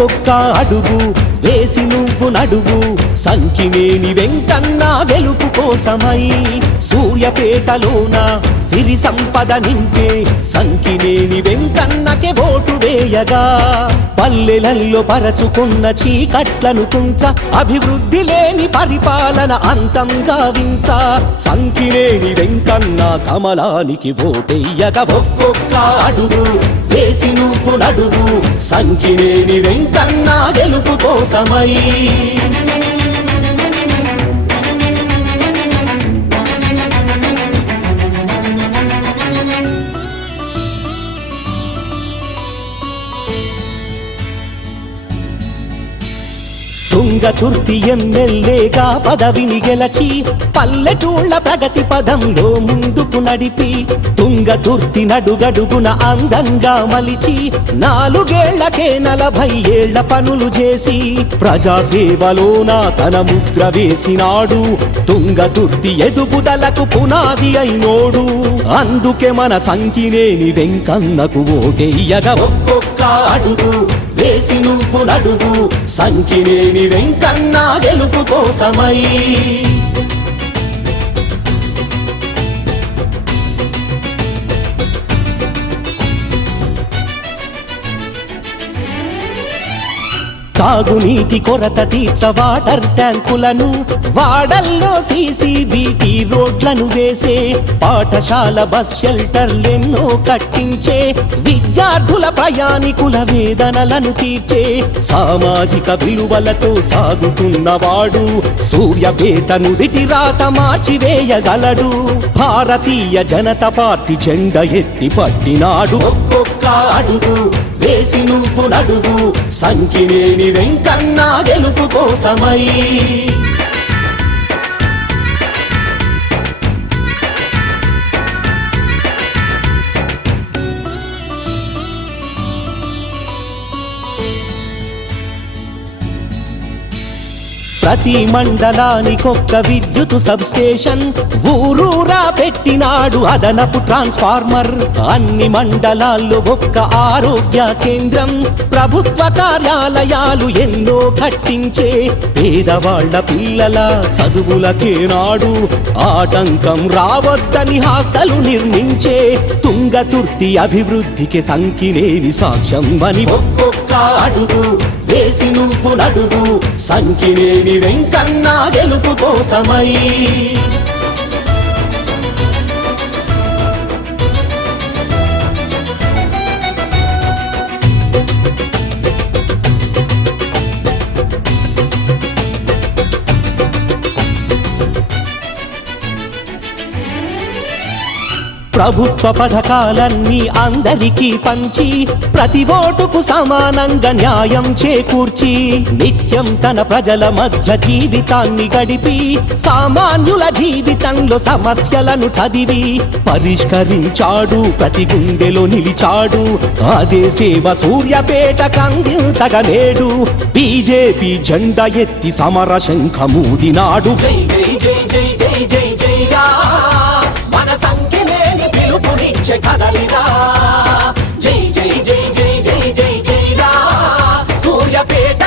ఒక్కొక్క అడుగు వేసి నువ్వు నడువు సంకినేని వెంకన్న గెలుపు కోసమై సూర్యాపేటలోన సిరి సంపద నింపే సంకినేని వెంకన్నకే ఓటు వేయగా పల్లెలల్లో పరచుకున్న చీకట్లను తుంచ అభివృద్ధి లేని పరిపాలన అంతం గావించ సంకినేని వెంకన్న కమలానికి ఓటెయ్యగా ఒక్కొక్క అడుగు వేసి నువ్వు నడువు సంకినేని వెంకన్న గెలుపు కోసమై తుంగతుర్తి ఎమ్మెల్యేగా పదవిని గెలచి పల్లెటూళ్ల ప్రగతి పదంలో ముందుకు నడిపి తుంగతుర్తి నడుగడుగున అందంగా మలిచి 4 ఏళ్లకే 40 ఏళ్ల పనులు చేసి ప్రజాసేవలోన తన ముద్ర వేసినాడు తుంగతుర్తి ఎదుగుదలకు పునాది అయినోడు అందుకే మన సంకినేని వెంకన్నకు ఓటెయ్యగా ఒక్కొక్క అడుగు వేసి నువ్వు నడువు సంకినేని వెంకన్న గెలుపు కోసమై తాగునీటి కొరత తీర్చ వాటర్ ట్యాంకులను వాడల్లో సీసీబీటీ రోడ్లను వేసే పాఠశాల బస్ షెల్టర్లెన్నో కట్టించే విద్యార్థుల ప్రయాణికుల వేదనలను తీర్చే సామాజిక విలువలతో సాగుతున్నవాడు సూర్యాపేట నుదిటి రాత మార్చివేయగలడు భారతీయ జనతా పార్టీ జెండా ఎత్తి పట్టినాడు ఒక్కొక్క అడుగు వేసి నువ్వు నడువు సంకినేని వెంకన్న గెలుపు కోసమై ప్రతి మండలానికొక్క విద్యుత్ సబ్ స్టేషన్ ఊరూరా పెట్టినాడు అదనపు ట్రాన్స్ఫార్మర్ అన్ని మండలాల్లో ఒక్క ఆరోగ్య కేంద్రం ప్రభుత్వ కార్యాలయాలు ఎన్నో కట్టించే పేదవాళ్ల పిల్లల చదువులకే నాడు ఆటంకం రావద్దని హాస్టలు నిర్మించే తుంగతుర్తి అభివృద్ధికి సంకినేని సాక్ష్యం అని ఒక్కొక్క అడుగు వేసి నువ్వు నడువు సంకినేని వెంకన్న గెలుపు కోసమై ప్రభుత్వ పథకాలన్నీ అందరికీ పంచి ప్రతి ఓటుకు సమానంగా న్యాయం చేకూర్చి నిత్యం తన ప్రజల మధ్య జీవితాన్ని గడిపి సామాన్యుల జీవితంలో సమస్యలను చదివి పరిష్కరించాడు ప్రతి గుండెలో నిలిచాడు అదే సేవ సూర్యాపేట కందించగా నేడు బీజేపీ జెండా ఎత్తి సమర శంఖమూదినాడు జై జై జై జై జై జై జై రా మన సంకినేని పిలుపునిచ్చే కదలిరా జై జై జై జై జై జై జై రా సూర్యాపేట